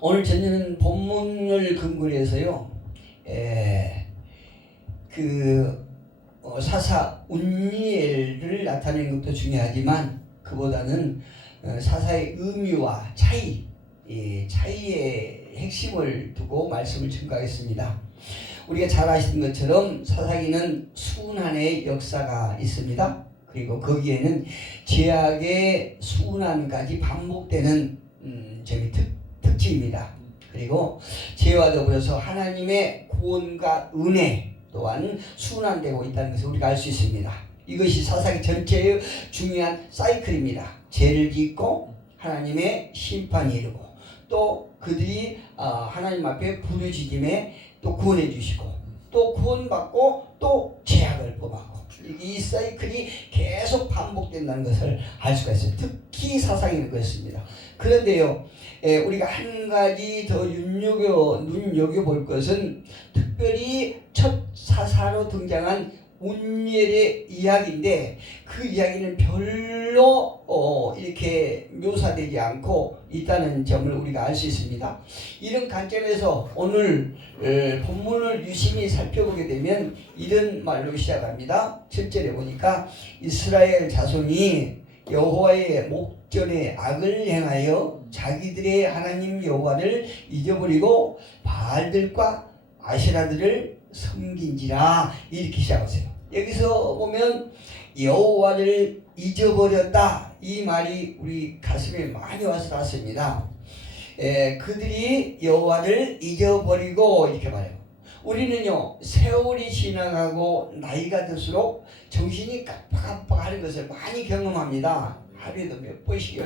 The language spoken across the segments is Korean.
오늘 저녁은 본문을 근거로 해서요. 사사 운니엘을 나타내는 것도 중요하지만 그보다는 사사의 의미와 차이의 핵심을 두고 말씀을 증거하겠습니다. 우리가 잘 아시는 것처럼 사사기는 수훈한의 역사가 있습니다. 그리고 거기에는 제약의 수훈한까지 반복되는 점이 특징입니다. 그리고 죄와 더불어서 하나님의 구원과 은혜 또한 순환되고 있다는 것을 우리가 알 수 있습니다. 이것이 사사기 전체의 중요한 사이클입니다. 죄를 짓고 하나님의 심판이 이르고 또 그들이 하나님 앞에 부르짖음에 또 구원해 주시고 또 구원받고 또 죄악을 범하고 이 사이클이 계속 반복된다는 것을 알 수가 있어요. 특히 사사기는 그렇습니다. 그런데요, 우리가 한 가지 더 눈여겨볼 것은 특별히 첫 사사로 등장한 운니엘의 이야기인데 그 이야기는 별로 이렇게 묘사되지 않고 있다는 점을 우리가 알 수 있습니다. 이런 관점에서 오늘 본문을 유심히 살펴보게 되면 이런 말로 시작합니다. 7절에 보니까 이스라엘 자손이 여호와의 목전에 악을 행하여 자기들의 하나님 여호와를 잊어버리고 바알들과 아세라들을 섬긴지라 이렇게 시작하세요. 여기서 보면 여호와를 잊어버렸다 이 말이 우리 가슴에 많이 와서 닿습니다. 그들이 여호와를 잊어버리고 이렇게 말해요. 우리는요 세월이 지나가고 나이가 들수록 정신이 깜빡깜빡하는 것을 많이 경험합니다. 하루에도 몇 번씩요.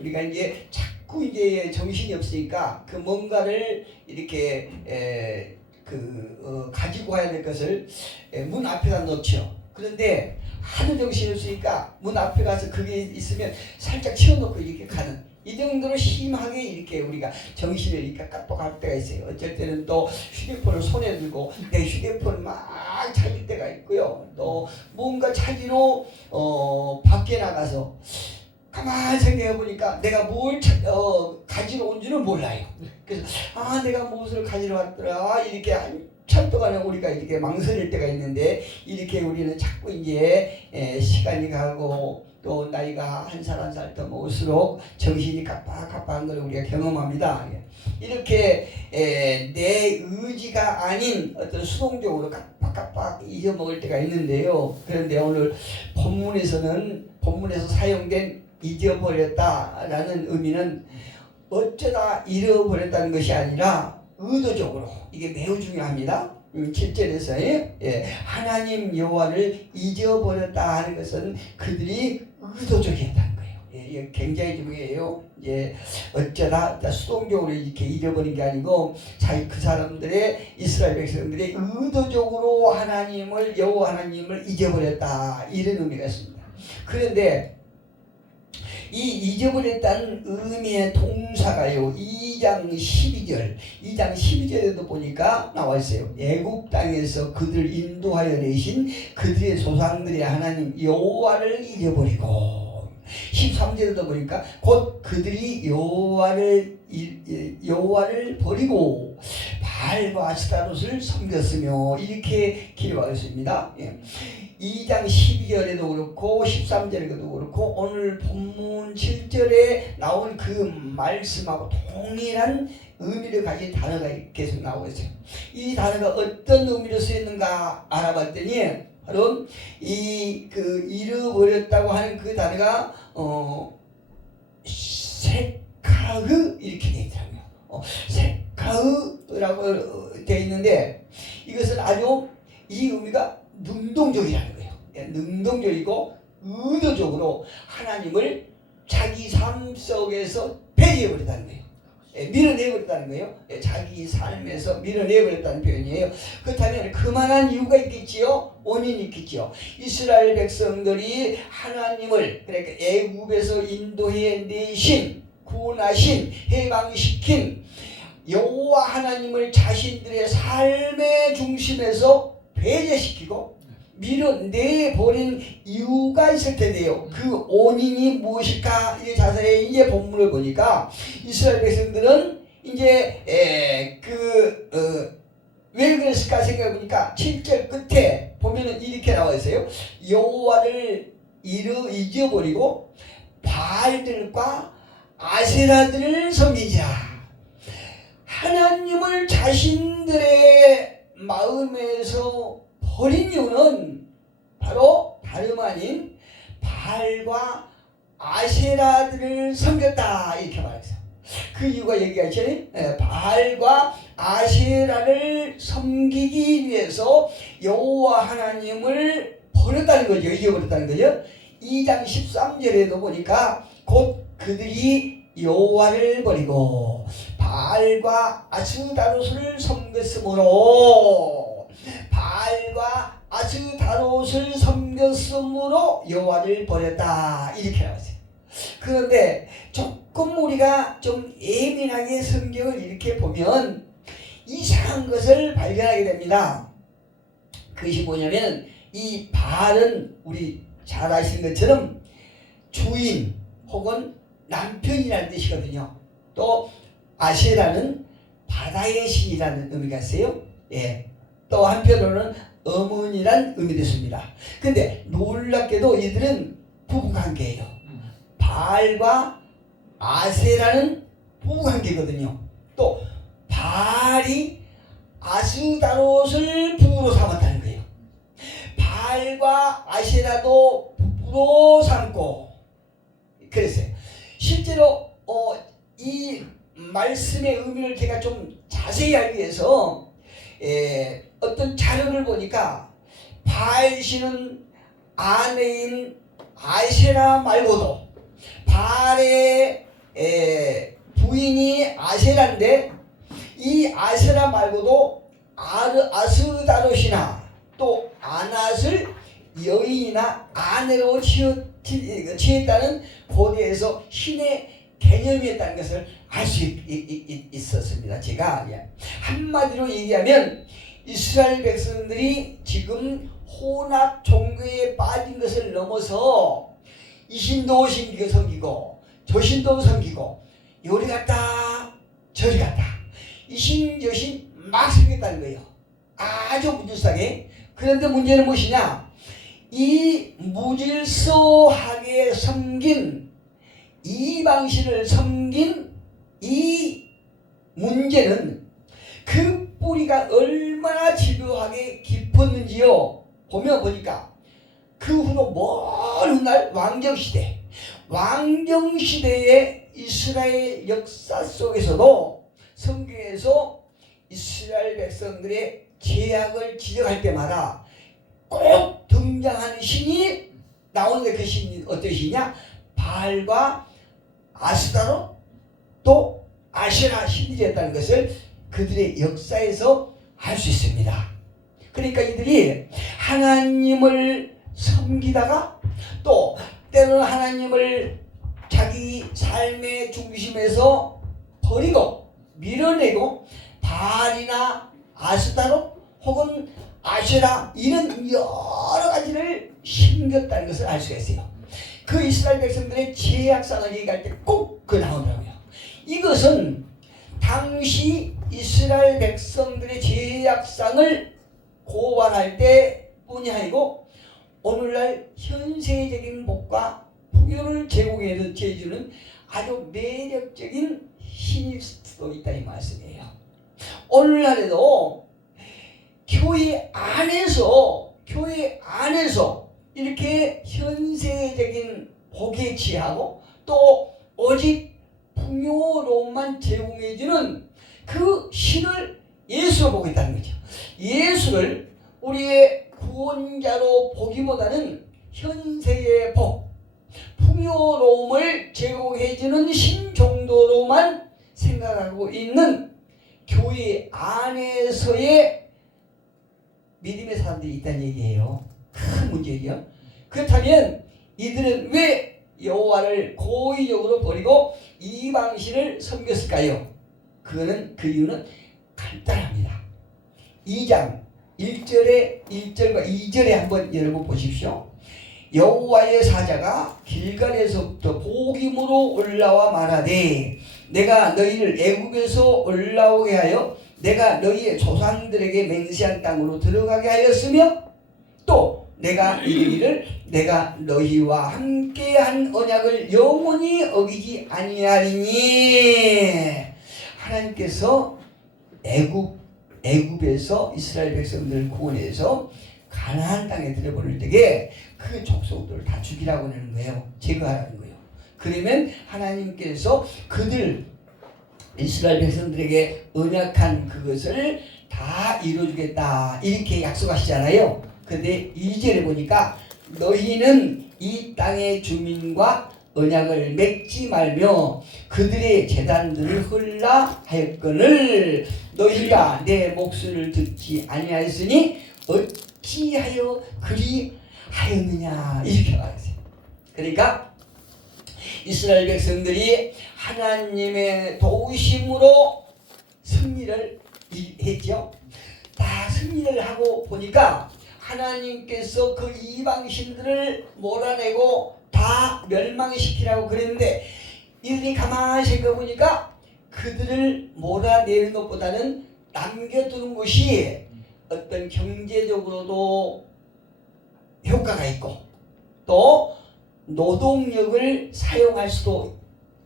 우리가 이제 자꾸 이제 정신이 없으니까 그 뭔가를 이렇게 가지고 가야 될 것을 문 앞에다 놓죠. 그런데 하도 정신이 없으니까 문 앞에 가서 그게 있으면 살짝 치워놓고 이렇게 가는 이 정도로 심하게 이렇게 우리가 정신을 이렇게 깜빡할 때가 있어요. 어쩔 때는 또 휴대폰을 손에 들고 내 휴대폰을 막 찾을 때가 있고요. 또 뭔가 찾으러 밖에 나가서 가만히 생각해 보니까 내가 뭘 가지러 온 줄은 몰라요. 그래서 내가 무엇을 가지러 왔더라 이렇게 한참 동안 우리가 이렇게 망설일 때가 있는데 이렇게 우리는 자꾸 이제 시간이 가고 또 나이가 한 살 한 살 더 먹을수록 정신이 깜빡깜빡한 걸 우리가 경험합니다. 이렇게 내 의지가 아닌 어떤 수동적으로 깜빡깜빡 잊어먹을 때가 있는데요. 그런데 오늘 본문에서 사용된 잊어버렸다라는 의미는 어쩌다 잃어버렸다는 것이 아니라 의도적으로 이게 매우 중요합니다. 7절에서 하나님 여호와를 잊어버렸다 하는 것은 그들이 의도적이었다는 거예요. 이게 굉장히 중요해요. 어쩌다 수동적으로 이렇게 잃어버린 게 아니고 그 사람들의 이스라엘 백성들이 의도적으로 여호와 하나님을 잊어버렸다 이런 의미가 있습니다. 그런데 이 잊어버렸다는 의미의 동사가요 2장 12절에도 보니까 나와 있어요. 애굽 땅에서 그들 인도하여 내신 그들의 조상들의 하나님 여호와를 잊어버리고 13절에도 보니까 곧 그들이 여호와를 버리고 바알과 아스타롯을 섬겼으며 이렇게 기록하고 있습니다. 2장 12절에도 그렇고 13절에도 그렇고 오늘 본문 7절에 나온 그 말씀하고 동일한 의미를 가진 단어가 계속 나오고 있어요. 이 단어가 어떤 의미로 쓰였는가 알아봤더니 바로 잃어버렸다고 하는 그 단어가 세카흐 이렇게 되어 있더라고요. 세카흐라고 되어 있는데 이것은 아주 이 의미가 능동적이라는 거예요. 능동적이고 의도적으로 하나님을 자기 삶 속에서 배제해버렸다는 거예요. 밀어내버렸다는 거예요. 자기 삶에서 밀어내버렸다는 표현이에요. 그렇다면 그만한 이유가 있겠지요. 원인이 있겠지요. 이스라엘 백성들이 하나님을 그러니까 애굽에서 인도해 내신 구원하신 해방시킨 여호와 하나님을 자신들의 삶의 중심에서 배제시키고 밀어내버린 이유가 있을 텐데요. 그 원인이 무엇일까? 이 자세히 이제 본문을 보니까 이스라엘 백성들은 이제 왜 그랬을까 생각해 보니까 7절 끝에 보면은 이렇게 나와 있어요. 여호와를 잊어버리고 바알들과 아세라들을 섬기자. 하나님을 자신들의 마음에서 버린 이유는 바로 다름 아닌 바알과 아세라들을 섬겼다 이렇게 말했어요. 그 이유가 여기가 있잖아요. 바알과 아세라를 섬기기 위해서 여호와 하나님을 버렸다는 거죠. 잊어버렸다는 거죠. 2장 13절에도 보니까 곧 그들이 여호와를 버리고 바알과 아스다롯을 섬겼으므로 바알과 아스다롯을 섬겼으므로 여호와를 버렸다 이렇게 나왔어요. 그런데 조금 우리가 좀 예민하게 성경을 이렇게 보면 이상한 것을 발견하게 됩니다. 그것이 뭐냐면 이 바알은 우리 잘 아시는 것처럼 주인 혹은 남편이라는 뜻이거든요. 또 아세라는 바다의 신이라는 의미가 있어요. 예. 또 한편으로는 어머니란 의미도 있습니다. 근데 놀랍게도 이들은 부부관계예요. 바알과 아세라는 부부관계거든요. 또 바알이 아스다롯을 부부로 삼았다는 거예요. 바알과 아세라도 부부로 삼고 그랬어요. 실제로 이 말씀의 의미를 제가 좀 자세히 알기 위해서 어떤 자료를 보니까 바알신은 아내인 아세라 말고도 바알의 부인이 아세라인데 이 아세라 말고도 아스다롯이나 또 아낫을 여인이나 아내로 취했다는 고대에서 신의 개념이었다는 것을 알 수 있었습니다. 제가 한마디로 얘기하면 이스라엘 백성들이 지금 혼합 종교에 빠진 것을 넘어서 이 신도 섬기고 저 신도 섬기고 요리 갔다 저리 갔다 이 신 저 신 막 섬겼다는 거예요. 아주 무질서하게. 그런데 문제는 무엇이냐? 이 무질서하게 섬긴 이방신을 섬긴 이 문제는 그 뿌리가 얼마나 집요하게 깊었는지요. 보니까 그 후로 먼 훗날 왕정시대의 이스라엘 역사 속에서도 성경에서 이스라엘 백성들의 죄악을 지적할 때마다 꼭 등장하는 신이 나오는데 그 신이 어떤 신이냐? 바알과 아스다롯 또 아세라 신들이었다는 것을 그들의 역사에서 알 수 있습니다. 그러니까 이들이 하나님을 섬기다가 또 때로는 하나님을 자기 삶의 중심에서 버리고 밀어내고 바알이나 아스다롯 혹은 아세라 이런 여러 가지를 심겼다는 것을 알 수가 있어요. 그 이스라엘 백성들의 죄악상을 얘기할 때 꼭 그 나오더라고요. 이것은 당시 이스라엘 백성들의 죄악상을 고발할 때뿐이 아니고 오늘날 현세적인 복과 풍요를 제공해주는 아주 매력적인 신일 수도 있다 이 말씀이에요. 오늘날에도 교회 안에서 이렇게 현세적인 복에 취하고 또 오직 풍요로움만 제공해주는 그 신을 예수로 보고 있다는 거죠. 예수를 우리의 구원자로 보기보다는 현세의 복, 풍요로움을 제공해주는 신 정도로만 생각하고 있는 교회 안에서의 믿음의 사람들이 있다는 얘기예요. 큰 문제예요. 그렇다면 이들은 왜 여호와를 고의적으로 버리고 이방신을 섬겼을까요? 그 이유는 간단합니다. 2장 1절과 2절에 한번 여러분 보십시오. 여호와의 사자가 길갈에서부터 복임으로 올라와 말하되 내가 너희를 애굽에서 올라오게 하여 내가 너희의 조상들에게 맹세한 땅으로 들어가게 하였으며 또 내가 이르기를 내가 너희와 함께한 언약을 영원히 어기지 아니하리니. 하나님께서 애굽에서 이스라엘 백성들을 구원해서 가나안 땅에 들어보낼 때에 그 족속들을 다 죽이라고 하는 거예요. 제거하라는 거예요. 그러면 하나님께서 그들 이스라엘 백성들에게 언약한 그것을 다 이루어주겠다 이렇게 약속하시잖아요. 근데 2절에 보니까 너희는 이 땅의 주민과 언약을 맺지 말며 그들의 제단들을 헐라 하였거늘 너희가 내 목소리를 듣지 아니하였으니 어찌하여 그리하였느냐 이렇게 말했어요. 그러니까 이스라엘 백성들이 하나님의 도우심으로 승리를 했죠. 다 승리를 하고 보니까 하나님께서 그 이방신들을 몰아내고 다 멸망시키라고 그랬는데 이들이 가만히 생각해 보니까 그들을 몰아내는 것보다는 남겨두는 것이 어떤 경제적으로도 효과가 있고 또 노동력을 사용할 수도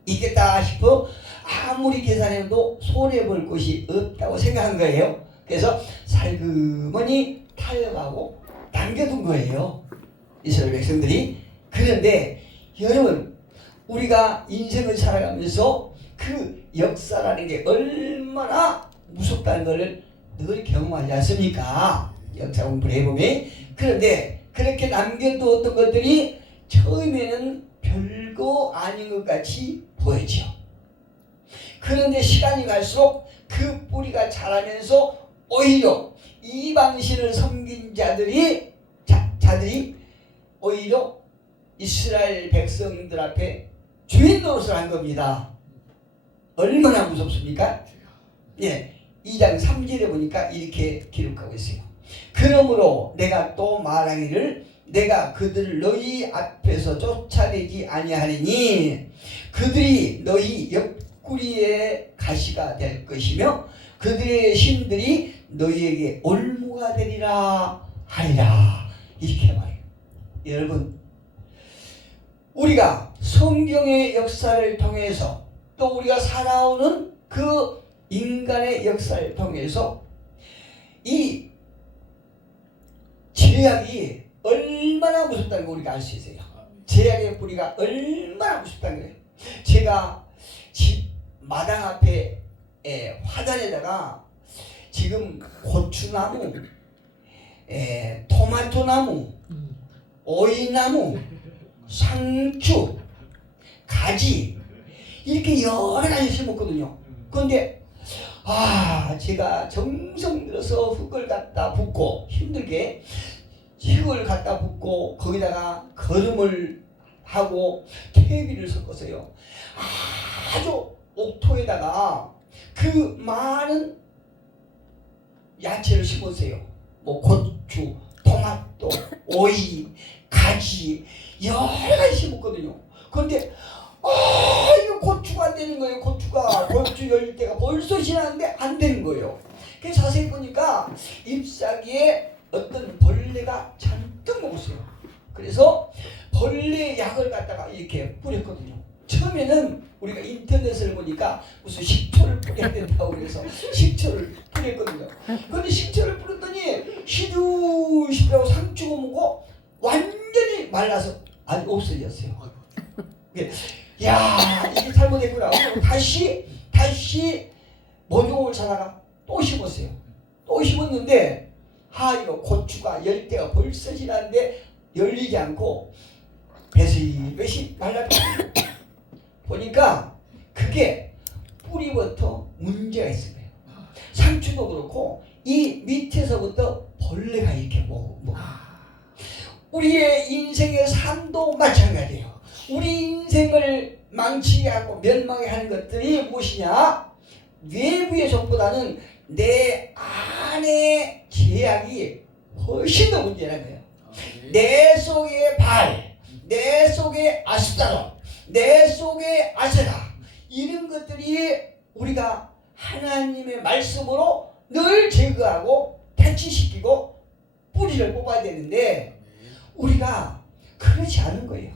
있겠다 싶어 아무리 계산해도 손해볼 것이 없다고 생각한 거예요. 그래서 살그머니 타협하고 남겨둔 거예요. 이스라엘 백성들이. 그런데 여러분 우리가 인생을 살아가면서 그 역사라는 게 얼마나 무섭다는 것을 늘 경험하지 않습니까? 역사 공부를 해보면. 그런데 그렇게 남겨두었던 것들이 처음에는 별거 아닌 것 같이 보이죠. 그런데 시간이 갈수록 그 뿌리가 자라면서 오히려 이방신을 섬긴 자들이 오히려 이스라엘 백성들 앞에 주인 노릇을 한 겁니다. 얼마나 무섭습니까? 예, 2장 3절에 보니까 이렇게 기록하고 있어요. 그러므로 내가 또 말하기를 내가 그들을 너희 앞에서 쫓아내지 아니하리니 그들이 너희 옆구리에 가시가 될 것이며 그들의 신들이 너희에게 올무가 되리라 하리라 이렇게 말해요. 여러분 우리가 성경의 역사를 통해서 또 우리가 살아오는 그 인간의 역사를 통해서 이 죄악이 얼마나 무섭다는 걸 우리가 알 수 있어요. 죄악의 뿌리가 얼마나 무섭다는 거예요. 제가 집 마당 앞에 화단에다가 지금 고추나무, 토마토나무, 오이나무, 상추, 가지 이렇게 여러 가지 심었거든요. 그런데 제가 정성 들여서 흙을 갖다 붓고 힘들게 흙을 갖다 붓고 거기다가 거름을 하고 퇴비를 섞어서요. 아주 옥토에다가 그 많은 야채를 심었어요. 뭐 고추, 토마토, 오이, 가지 여러 가지 심었거든요. 그런데 이거 고추가 안 되는 거예요. 고추 열 때가 벌써 지났는데 안 되는 거예요. 그래서 자세히 보니까 잎사귀에 어떤 벌레가 잔뜩 먹었어요. 그래서 벌레 약을 갖다가 이렇게 뿌렸거든요. 처음에는 우리가 인터넷을 보니까 무슨 식초를 뿌려야 된다고 그래서 식초를 뿌렸거든요. 그런데 식초를 뿌렸더니 시들시들하고 상추가 먹고 완전히 말라서 아주 없어졌어요. 야 이게 잘못했구나. 다시 모종을 사다가 또 심었어요. 또 심었는데 이거 고추가 열 때가 벌써 지났는데 열리지 않고 배슬배슬 말랐거든요. 보니까 그게 뿌리부터 문제가 있을 거예요. 상추도 그렇고 이 밑에서부터 벌레가 이렇게 먹어. 우리의 인생의 삶도 마찬가지예요. 우리 인생을 망치게 하고 멸망하게 하는 것들이 무엇이냐? 외부의 적보다는 내 안의 제약이 훨씬 더 문제라는 거예요. 내 속의 발, 내 속의 아스타론, 내 속의 아세라, 이런 것들이 우리가 하나님의 말씀으로 늘 제거하고 퇴치시키고 뿌리를 뽑아야 되는데 우리가 그렇지 않은 거예요.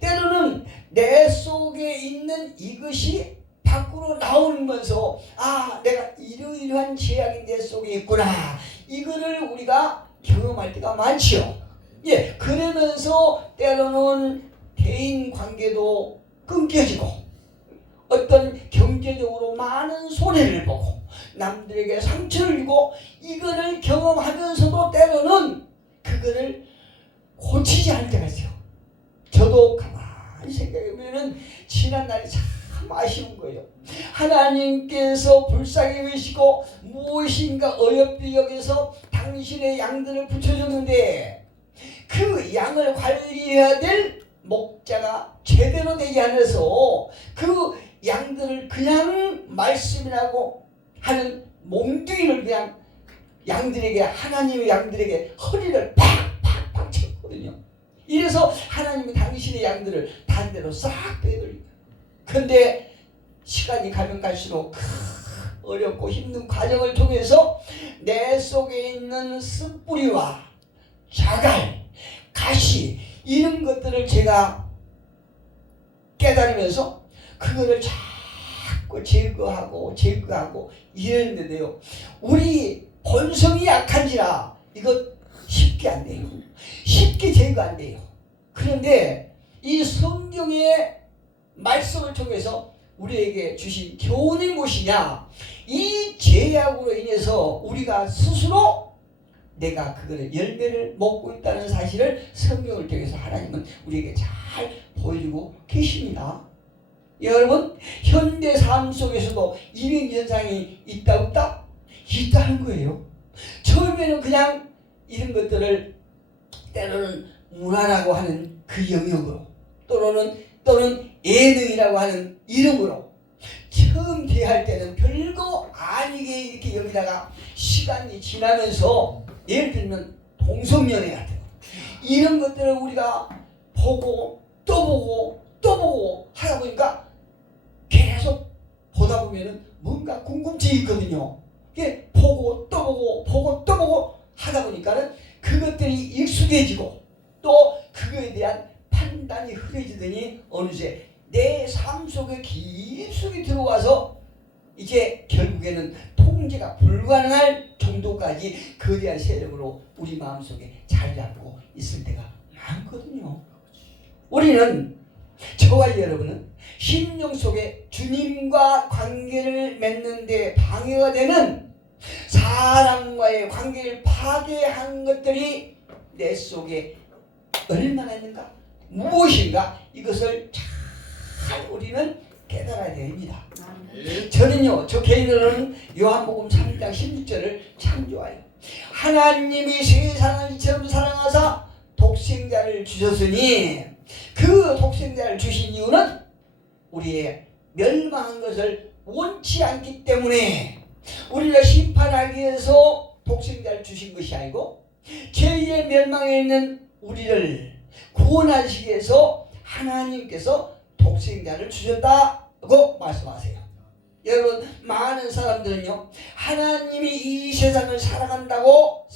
때로는 내 속에 있는 이것이 밖으로 나오면서 아, 내가 이러이러한 제약이 내 속에 있구나, 이거를 우리가 경험할 때가 많지요. 예, 그러면서 때로는 대인 관계도 끊겨지고 어떤 경제적으로 많은 손해를 보고 남들에게 상처를 주고 이거를 경험하면서도 때로는 그거를 고치지 않을 때가 있어요. 저도 가만히 생각해보면 지난날이 참 아쉬운 거예요. 하나님께서 불쌍히 여기시고 무엇인가 어렵게 여기서 당신의 양들을 붙여줬는데 그 양을 관리해야 될 목자가 제대로 되지 않아서 그 양들을 그냥 말씀이라고 하는 몽둥이를 그냥 양들에게, 하나님의 양들에게 허리를 팍팍팍 쳤거든요. 이래서 하나님이 당신의 양들을 반대로 싹 빼돌립니다. 그런데 시간이 가면 갈수록 어렵고 힘든 과정을 통해서 내 속에 있는 쓴뿌리와 자갈, 가시, 이런 것들을 제가 깨달으면서 그거를 자꾸 제거하고 이랬는데요, 우리 본성이 약한지라 이거 쉽게 안 돼요. 쉽게 제거 안 돼요. 그런데 이 성경의 말씀을 통해서 우리에게 주신 교훈이 무엇이냐, 이 제약으로 인해서 우리가 스스로 내가 그거를 열매를 먹고 있다는 사실을 성경을 통해서 하나님은 우리에게 잘 보여주고 계십니다. 여러분, 현대 삶 속에서도 이런 현상이 있다 없다? 있다는 거예요. 처음에는 그냥 이런 것들을 때로는 문화라고 하는 그 영역으로 또는 예능이라고 하는 이름으로 처음 대할 때는 별거 아니게 이렇게 여기다가 시간이 지나면서 예를 들면 동성연애 같은 거, 이런 것들을 우리가 보고 또 보고 또 보고 하다 보니까 계속 보다 보면은 뭔가 궁금증이 있거든요. 이게 보고 또 보고 보고 또 보고 하다 보니까는 그것들이 익숙해지고 또 그거에 대한 판단이 흐려지더니 어느새 내 삶 속에 깊숙이 들어와서 이제 결국에는 통제가 불가능할 정도까지 거대한 세력으로 우리 마음속에 자리 잡고 있을 때가 많거든요. 우리는, 저와 여러분은 심령 속에 주님과 관계를 맺는 데 방해가 되는 사람과의 관계를 파괴한 것들이 내 속에 얼마나 있는가, 무엇인가, 이것을 잘 우리는 깨달아야 됩니다. 저는요, 저 개인으로는 요한복음 3장 16절을 참 좋아해요. 하나님이 세상을 이처럼 사랑하사 독생자를 주셨으니 그 독생자를 주신 이유는 우리의 멸망한 것을 원치 않기 때문에, 우리를 심판하기 위해서 독생자를 주신 것이 아니고 죄의 멸망에 있는 우리를 구원하시기 위해서 하나님께서 독생자를 주셨다고 말씀하세요. 여러분, 많은 사람들은요, 하나님이 이 세상을 사랑한다고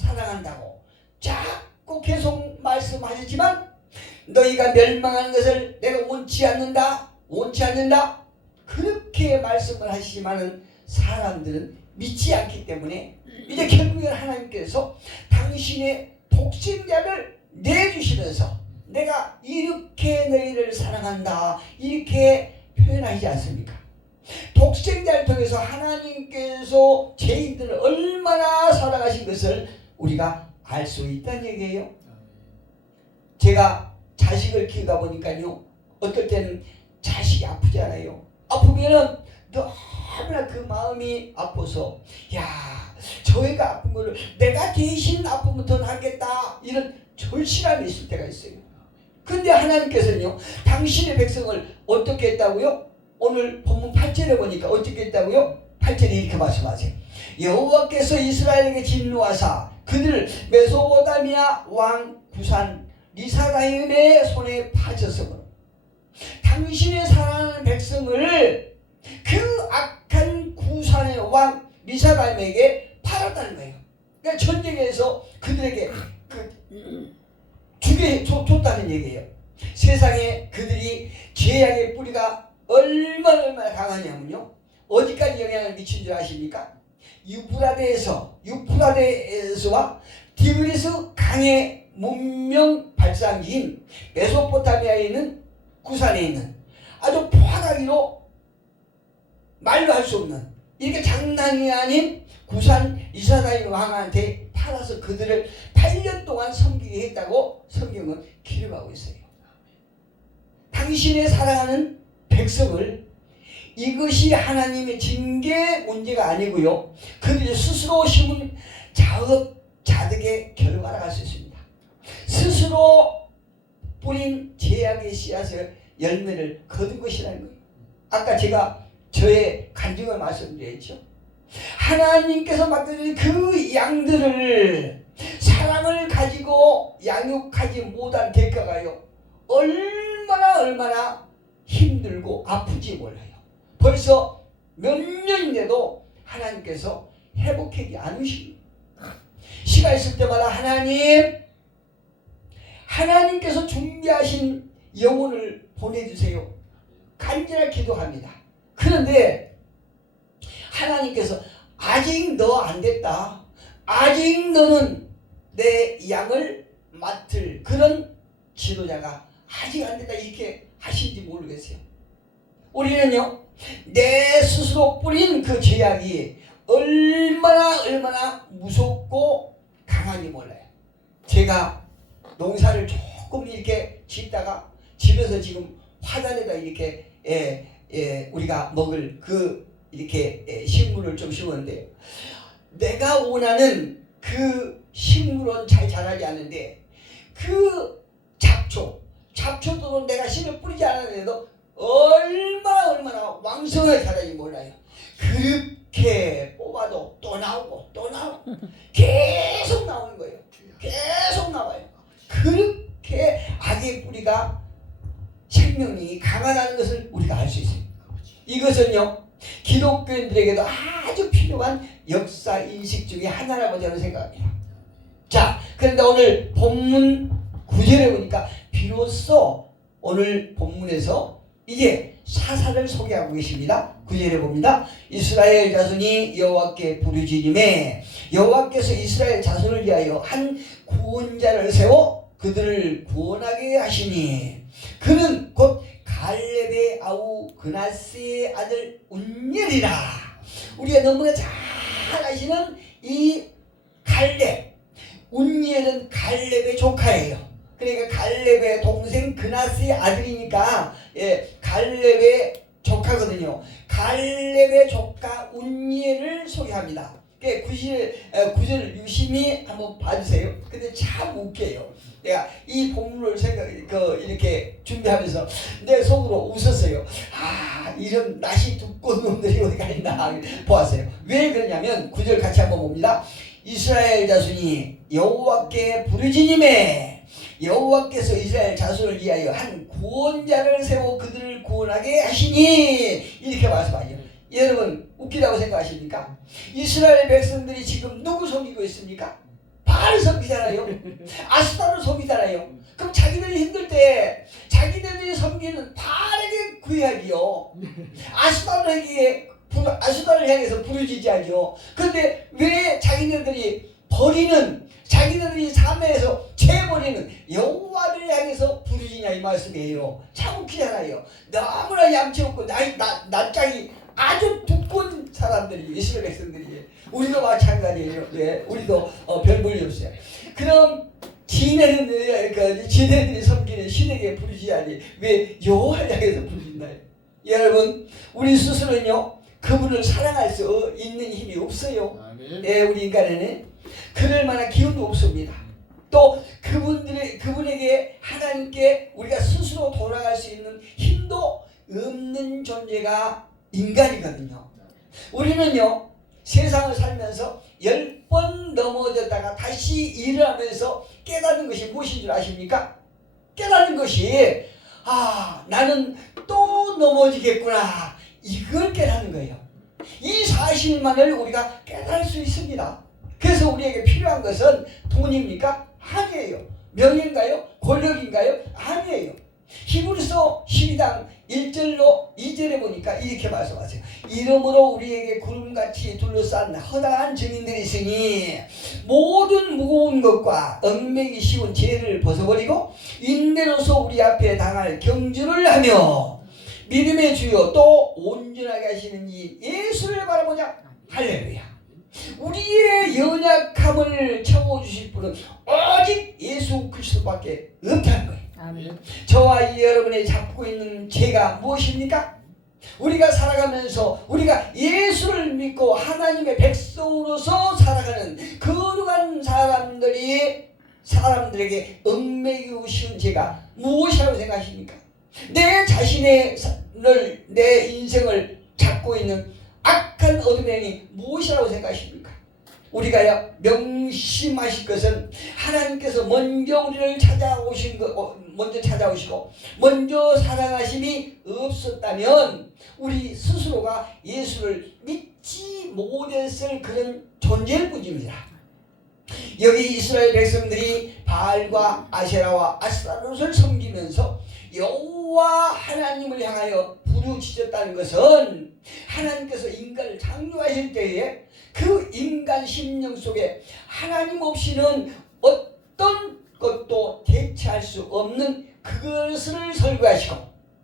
자꾸 계속 말씀하시지만 너희가 멸망하는 것을 내가 원치 않는다 그렇게 말씀을 하시지만은 사람들은 믿지 않기 때문에 이제 결국엔 하나님께서 당신의 독생자를 내주시면서 내가 이렇게 너희를 사랑한다 이렇게 표현하지 않습니까? 독생자를 통해서 하나님께서 죄인들을 얼마나 사랑하신 것을 우리가 알 수 있다는 얘기예요. 제가 자식을 키우다 보니까요, 어떨 때는 자식이 아프지 않아요. 아프면은 너무나 그 마음이 아파서, 야, 저 애가 아픈 거를 내가 대신 아프면 더 낫겠다, 이런 절실함이 있을 때가 있어요. 근데 하나님께서는요, 당신의 백성을 어떻게 했다고요? 오늘 본문 8절에 보니까 어떻게 했다고요? 8절에 이렇게 말씀하세요. 여호와께서 이스라엘에게 진노하사 그들을 메소포타미아 왕 구산 리사라임의 손에 파쳤으므로 당신의 사랑하는 백성을 그 악한 구산의 왕 리사라임에게 팔았다는 거예요. 그러니까 전쟁에서 그들에게 줬다는 얘기예요. 세상에 그들이 죄악의 뿌리가 얼마나 강하냐면요, 어디까지 영향을 미친 줄 아십니까? 유프라데스와 디그리스 강의 문명 발상지인 메소포타미아에 있는 구산에 있는 아주 포악하기로 말로 할 수 없는, 이렇게 장난이 아닌 구산 리사라임 왕한테 팔아서 그들을 8년 동안 섬기게 했다고 성경은 기록하고 있어요. 당신의 사랑하는 백성을, 이것이 하나님의 징계 문제가 아니고요, 그들이 스스로 심은 자득의 결과라 할 수 있습니다. 스스로 뿌린 죄악의 씨앗을 열매를 거둔 것이라는 거예요. 아까 제가 저의 간증을 말씀드렸죠. 하나님께서 맡겨주신 그 양들을 사랑을 가지고 양육하지 못한 대가가요, 얼마나 힘들고 아프지 몰라요. 벌써 몇 년인데도 하나님께서 회복하지 않으십니다. 시간 있을 때마다 하나님께서 준비하신 영혼을 보내주세요, 간절히 기도합니다. 그런데 하나님께서 아직 너 안 됐다, 아직 너는 내 양을 맡을 그런 지도자가 아직 안 됐다, 이렇게 하신지 모르겠어요. 우리는요, 내 스스로 뿌린 그 죄악이 얼마나 무섭고 강한지 몰라요. 제가 농사를 조금 이렇게 짓다가 집에서 지금 화단에다 이렇게 우리가 먹을 이렇게 식물을 좀 심었는데요, 내가 원하는 그 식물은 잘 자라지 않는데 그 잡초도 내가 씨를 뿌리지 않았는데도 얼마나 왕성하게 자라지 몰라요. 그렇게 뽑아도 또 나오고 계속 나오는 거예요. 계속 나와요. 그렇게 악의 뿌리가 생명력이 강하다는 것을 우리가 알 수 있어요. 이것은요, 기독교인들에게도 아주 필요한 역사 인식 중에 하나라고 저는 생각합니다. 자, 그런데 오늘 본문 9절에 보니까 비로소 오늘 본문에서 이제 사사를 소개하고 계십니다. 9절에 봅니다. 이스라엘 자손이 여호와께 부르짖음에 여호와께서 이스라엘 자손을 위하여 한 구원자를 세워 그들을 구원하게 하시니 그는 곧 갈렙의 아우 그나스의 아들 운니엘이라. 우리가 너무나 잘 아시는 이 갈렙, 운니엘은 갈렙의 조카예요. 그러니까 갈렙의 동생 그나스의 아들이니까 갈렙의 조카거든요. 갈렙의 조카 운니엘을 소개합니다. 9절 유심히 한번 봐주세요. 근데 참 웃겨요. 내가 이 본문을 이렇게 준비하면서 내 속으로 웃었어요. 이런 낯이 두꺼운 놈들이 어디가 있나 보았어요. 왜 그러냐면 9절 같이 한번 봅니다. 이스라엘 자손이 여호와께 부르짖음에 여호와께서 이스라엘 자손을 위하여 한 구원자를 세워 그들을 구원하게 하시니, 이렇게 말씀하죠. 여러분 웃기다고 생각하십니까? 이스라엘 백성들이 지금 누구 섬기고 있습니까? 바알을 섬기잖아요. 아스타를 섬기잖아요. 그럼 자기들이 힘들 때 자기들이 섬기는 바알에게 구해야지요. 아스타를 향해서 부르짖어야죠. 그런데 왜 자기들이 자기들이 삶에서 죄버리는 여호와를 향해서 부르짖냐 이 말씀이에요. 참 웃기잖아요. 너무나 얌체 없고 낯짝이 아주 두꺼운 사람들이, 이스라엘 백성들이. 우리도 마찬가지예요. 우리도 별 볼일 없어요. 그럼 지네들이 섬기는 신에게 부르짖으니 왜 여호와를 향해서 부르짖나요? 여러분, 우리 스스로는요, 그분을 사랑할 수 있는 힘이 없어요. 우리 인간에는 그럴 만한 기운도 없습니다. 또 그분에게, 하나님께 우리가 스스로 돌아갈 수 있는 힘도 없는 존재가 인간이거든요. 우리는요, 세상을 살면서 10번 넘어졌다가 다시 일어나면서 깨닫는 것이 무엇인 줄 아십니까? 깨닫는 것이 나는 또 넘어지겠구나, 이걸 깨닫는 거예요. 이 사실만을 우리가 깨달을 수 있습니다. 그래서 우리에게 필요한 것은 돈입니까? 아니에요. 명예인가요? 권력인가요? 아니에요. 히브리서 12장 1절로 2절에 보니까 이렇게 말씀하세요. 이러므로 우리에게 구름같이 둘러싼 허다한 증인들이 있으니 모든 무거운 것과 얽매기 쉬운 죄를 벗어버리고 인내로서 우리 앞에 당할 경주를 하며 믿음의 주여 또 온전하게 하시는 이 예수를 바라보자. 할렐루야. 우리의 연약함을 채워주실 분은 오직 예수 그리스도밖에 없다는 거예요. 아멘. 저와 여러분이 잡고 있는 죄가 무엇입니까? 우리가 살아가면서 우리가 예수를 믿고 하나님의 백성으로서 살아가는 거룩한 사람들에게 얽매이고 쉬운 죄가 무엇이라고 생각하십니까? 내 자신의 내 인생을 잡고 있는 악한 어둠이 무엇이라고 생각하십니까? 우리가 명심하실 것은 하나님께서 먼저 우리를 먼저 찾아오시고 먼저 사랑하심이 없었다면 우리 스스로가 예수를 믿지 못했을 그런 존재일 뿐입니다. 여기 이스라엘 백성들이 바알과 아세라와 아스타롯을 섬기면서 여호와 하나님을 향하여 부르짖었다는 것은 하나님께서 인간을 창조하실 때에 그 인간 심령 속에 하나님 없이는 어떤 것도 대체할 수 없는 그것을 설계하시고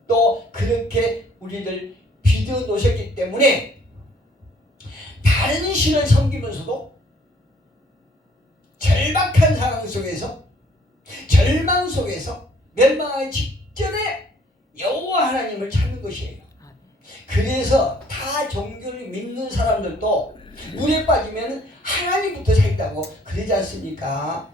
또 그렇게 우리를 빚어 놓으셨기 때문에 다른 신을 섬기면서도 절박한 상황 속에서 절망 속에서 멸망하기 직전에 여호와 하나님을 찾는 것이에요. 그래서 다 종교를 믿는 사람들도 물에 빠지면 하나님부터 살다고 그러지 않습니까?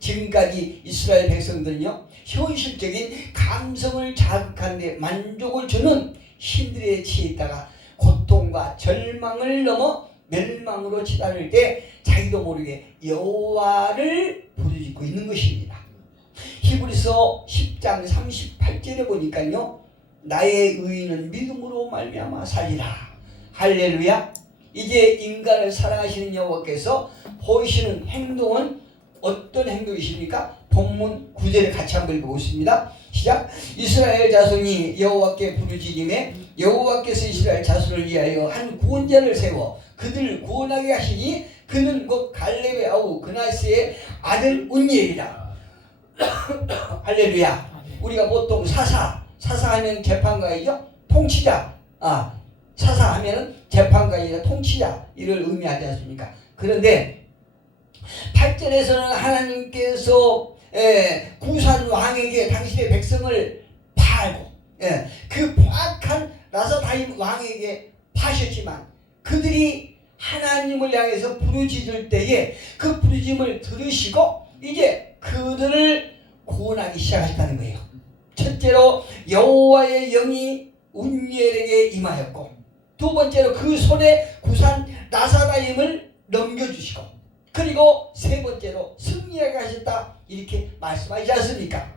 지금까지 이스라엘 백성들은요, 현실적인 감성을 자극하는 데 만족을 주는 신들에 치에 있다가 고통과 절망을 넘어 멸망으로 치달을 때 자기도 모르게 여호와를 부르짖고 있는 것입니다. 히브리서 10장 38절에 보니까요, 나의 의인은 믿음으로 말미암아 살리라. 할렐루야. 이제 인간을 사랑하시는 여호와께서 보이시는 행동은 어떤 행동이십니까? 본문 9절에 같이 한번 읽어보겠습니다. 시작. 이스라엘 자손이 여호와께 부르짖음에 여호와께서 이스라엘 자손을 위하여 한 구원자를 세워 그들을 구원하게 하시니 그는 곧 갈렙의 아우 그나스의 아들 운니엘이라. 할렐루야. 우리가 보통 사사하면 재판관이죠. 통치자. 사사하면 재판관이나 통치자 이를 의미하지 않습니까? 그런데 8절에서는 하나님께서 구산 왕에게 당신의 백성을 팔고 그 포악한 라사다임 왕에게 파셨지만 그들이 하나님을 향해서 부르짖을 때에 그 부르짖음을 들으시고 이제 그들을 구원하기 시작하셨다는 거예요. 첫째로 여호와의 영이 운니엘에게 임하였고 두 번째로 그 손에 구산 라사다임을 넘겨주시고 그리고 세 번째로 승리하게 하셨다 이렇게 말씀하지 않습니까?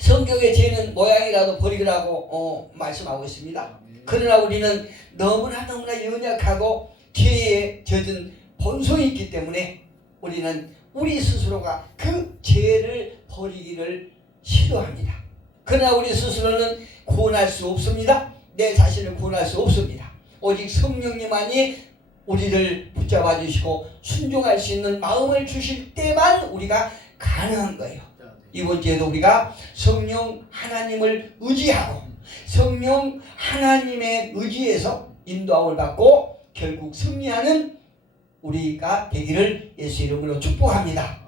성경의 죄는 모양이라도 버리라고 말씀하고 있습니다. 그러나 우리는 너무나 연약하고 죄에 젖은 본성이 있기 때문에 우리는 우리 스스로가 그 죄를 버리기를 싫어합니다. 그러나 우리 스스로는 구원할 수 없습니다. 내 자신을 구원할 수 없습니다. 오직 성령님만이 우리를 붙잡아 주시고 순종할 수 있는 마음을 주실 때만 우리가 가능한 거예요. 이번 주에도 우리가 성령 하나님을 의지하고 성령 하나님의 의지에서 인도함을 받고 결국 승리하는 우리가 되기를 예수 이름으로 축복합니다.